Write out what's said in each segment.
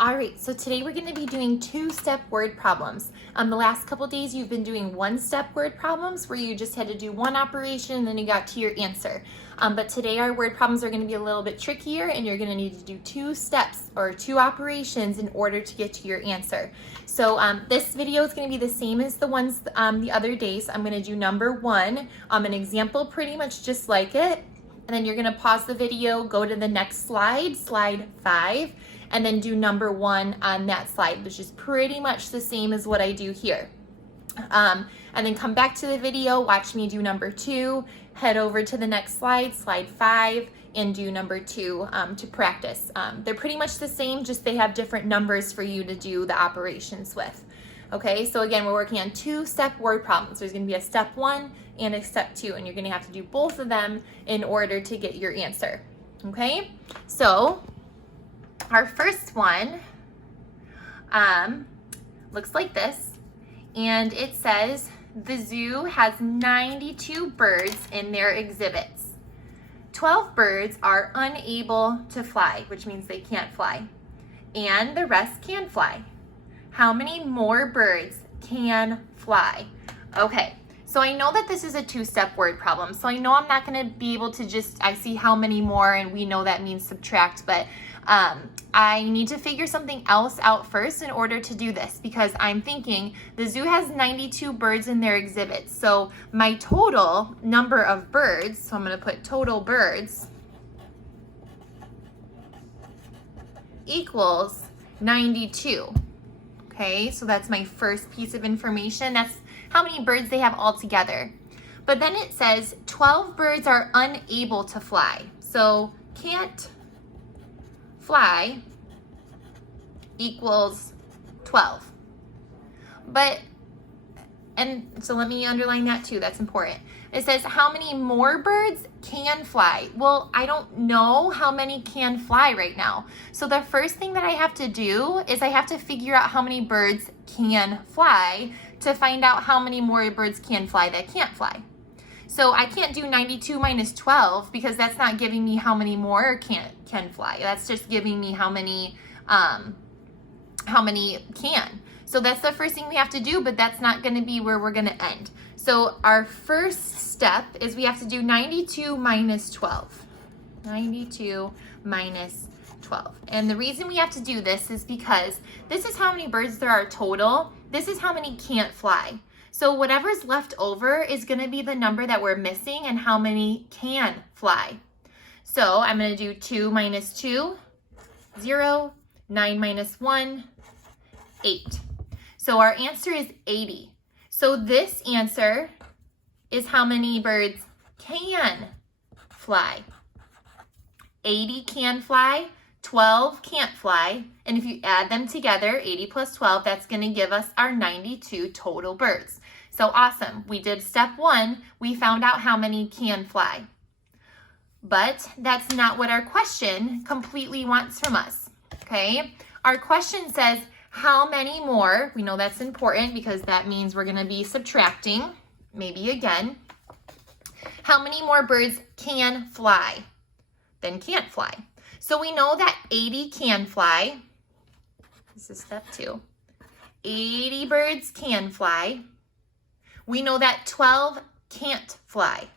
All right, so today we're going to be doing two-step word problems. The last couple days you've been doing one-step word problems where you just had to do one operation and then you got to your answer. But today our word problems are going to be a little bit trickier and you're going to need to do two steps or two operations in order to get to your answer. So this video is going to be the same as the ones the other days. I'm going to do number one, an example pretty much just like it. And then you're going to pause the video, go to the next slide, slide 5. And then do number one on that slide, which is pretty much the same as what I do here. And then come back to the video, watch me do number 2, head over to the next slide, slide 5, and do number 2 to practice. They're pretty much the same, just they have different numbers for you to do the operations with. Okay, so again, we're working on two-step word problems. There's gonna be a step 1 and a step 2, and you're gonna have to do both of them in order to get your answer. Okay, so our first one looks like this, and it says the zoo has 92 birds in their exhibits. 12 birds are unable to fly, which means they can't fly, and the rest can fly. How many more birds can fly? Okay, so I know that this is a two-step word problem, so I know I'm not going to be able to I see how many more, and we know that means subtract, but I need to figure something else out first in order to do this, because I'm thinking the zoo has 92 birds in their exhibits. So my total number of birds, so I'm going to put total birds, equals 92. Okay, so that's my first piece of information. That's how many birds they have altogether. But then it says 12 birds are unable to fly. So can't fly equals 12. And so let me underline that too, that's important. It says how many more birds can fly. Well, I don't know how many can fly right now. So the first thing that I have to do is I have to figure out how many birds can fly to find out how many more birds can fly that can't fly. So I can't do 92 minus 12 because that's not giving me how many more can fly. That's just giving me how many can. So that's the first thing we have to do, but that's not going to be where we're going to end. So our first step is we have to do 92 minus 12. 92 minus 12. And the reason we have to do this is because this is how many birds there are total. This is how many can't fly. So whatever's left over is going to be the number that we're missing and how many can fly. So I'm going to do 2 minus 2, 0, 9 minus 1, 8. So our answer is 80. So this answer is how many birds can fly. 80 can fly, 12 can't fly, and if you add them together, 80 plus 12, that's going to give us our 92 total birds. So awesome. We did step 1. We found out how many can fly. But that's not what our question completely wants from us. Okay? Our question says, how many more? We know that's important because that means we're going to be subtracting, maybe again. How many more birds can fly than can't fly? So we know that 80 can fly. This is step 2. 80 birds can fly. We know that 12 can't fly.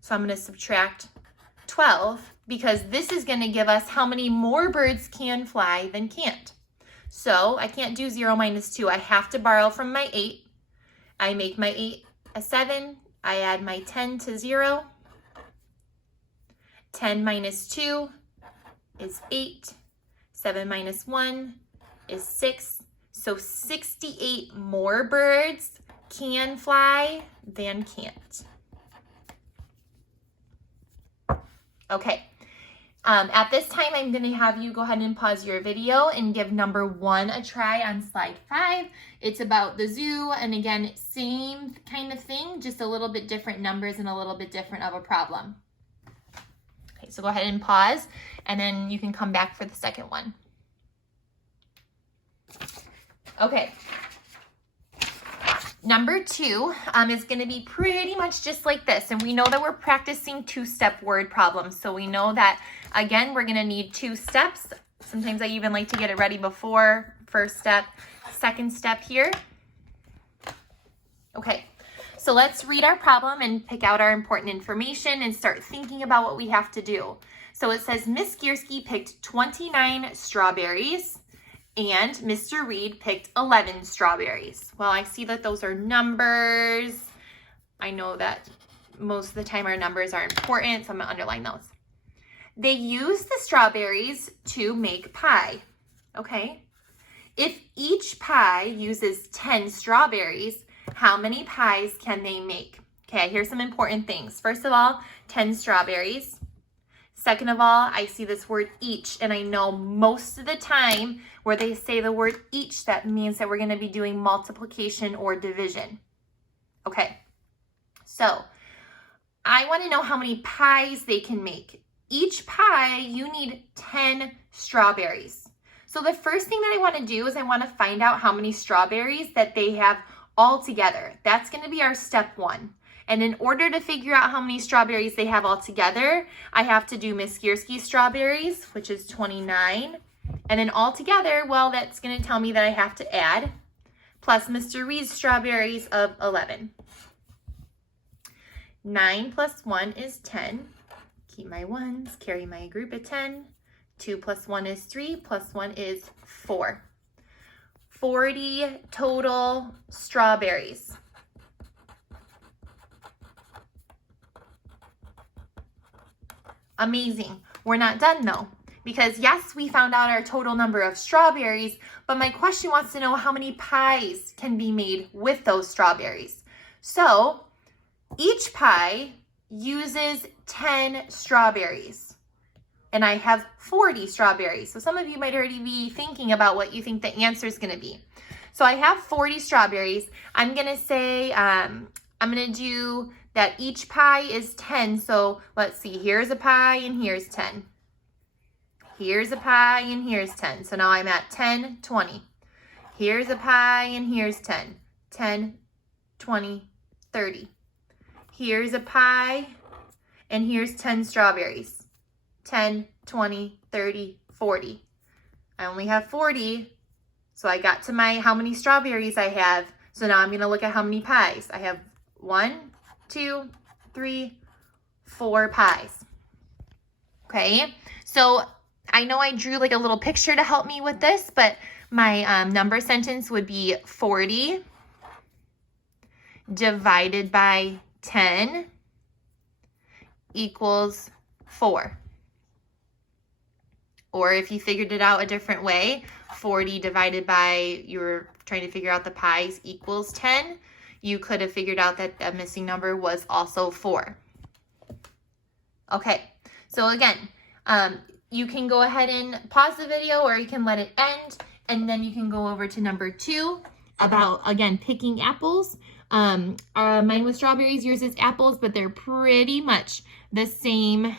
So I'm going to subtract 12 because this is going to give us how many more birds can fly than can't. So I can't do 0 minus 2. I have to borrow from my 8. I make my 8 a 7. I add my 10 to 0. 10 minus 2 is 8. 7 minus 1 is 6. So 68 more birds can fly than can't. Okay. At this time, I'm going to have you go ahead and pause your video and give number 1 a try on slide 5. It's about the zoo, and again, same kind of thing, just a little bit different numbers and a little bit different of a problem. Okay, so go ahead and pause, and then you can come back for the second one. Okay. Number 2 is going to be pretty much just like this, and we know that we're practicing two-step word problems, so we know that, again, we're going to need 2 steps Sometimes I even like to get it ready before first step, second step here. Okay, so let's read our problem and pick out our important information and start thinking about what we have to do. So it says Miss Gierski picked 29 strawberries and Mr. Reed picked 11 strawberries. Well, I see that those are numbers. I know that most of the time our numbers are important, so I'm gonna underline those. They use the strawberries to make pie, okay? If each pie uses 10 strawberries, how many pies can they make? Okay, here's some important things. First of all, 10 strawberries. Second of all, I see this word each, and I know most of the time where they say the word each, that means that we're gonna be doing multiplication or division. Okay, so I wanna know how many pies they can make. Each pie, you need 10 strawberries. So the first thing that I wanna do is I wanna find out how many strawberries that they have all together. That's gonna be our step one. And in order to figure out how many strawberries they have all together, I have to do Miss Gierski's strawberries, which is 29. And then all together, well, that's gonna tell me that I have to add, plus Mr. Reed's strawberries of 11. 9 plus 1 is 10. Keep my ones, carry my group at 10. 2 plus 1 is 3, plus 1 is 4. 40 total strawberries. Amazing. We're not done though, because yes, we found out our total number of strawberries, but my question wants to know how many pies can be made with those strawberries. So each pie uses 10 strawberries, and I have 40 strawberries. So some of you might already be thinking about what you think the answer is going to be. So I have 40 strawberries. I'm going to say, I'm going to do that each pie is 10. So let's see, here's a pie and here's 10. Here's a pie and here's 10. So now I'm at 10, 20. Here's a pie and here's 10. 10, 20, 30. Here's a pie and here's 10 strawberries. 10, 20, 30, 40. I only have 40. So I got to my how many strawberries I have. So now I'm going to look at how many pies. I have 1, 2, 3, 4 pies. Okay, so I know I drew like a little picture to help me with this, but my number sentence would be 40 divided by 10 equals 4. Or if you figured it out a different way, 40 divided by, you were trying to figure out the pies equals 10, you could have figured out that the missing number was also 4. Okay, so again, you can go ahead and pause the video or you can let it end, and then you can go over to number 2 about, again, picking apples. Mine was strawberries, yours is apples, but they're pretty much the same,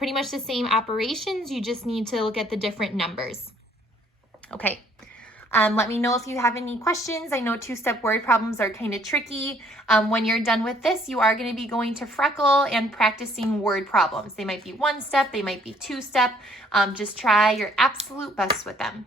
operations. You just need to look at the different numbers. Okay. Let me know if you have any questions. I know two-step word problems are kind of tricky. When you're done with this, you are going to be going to Freckle and practicing word problems. They might be one step, they might be two-step. Just try your absolute best with them.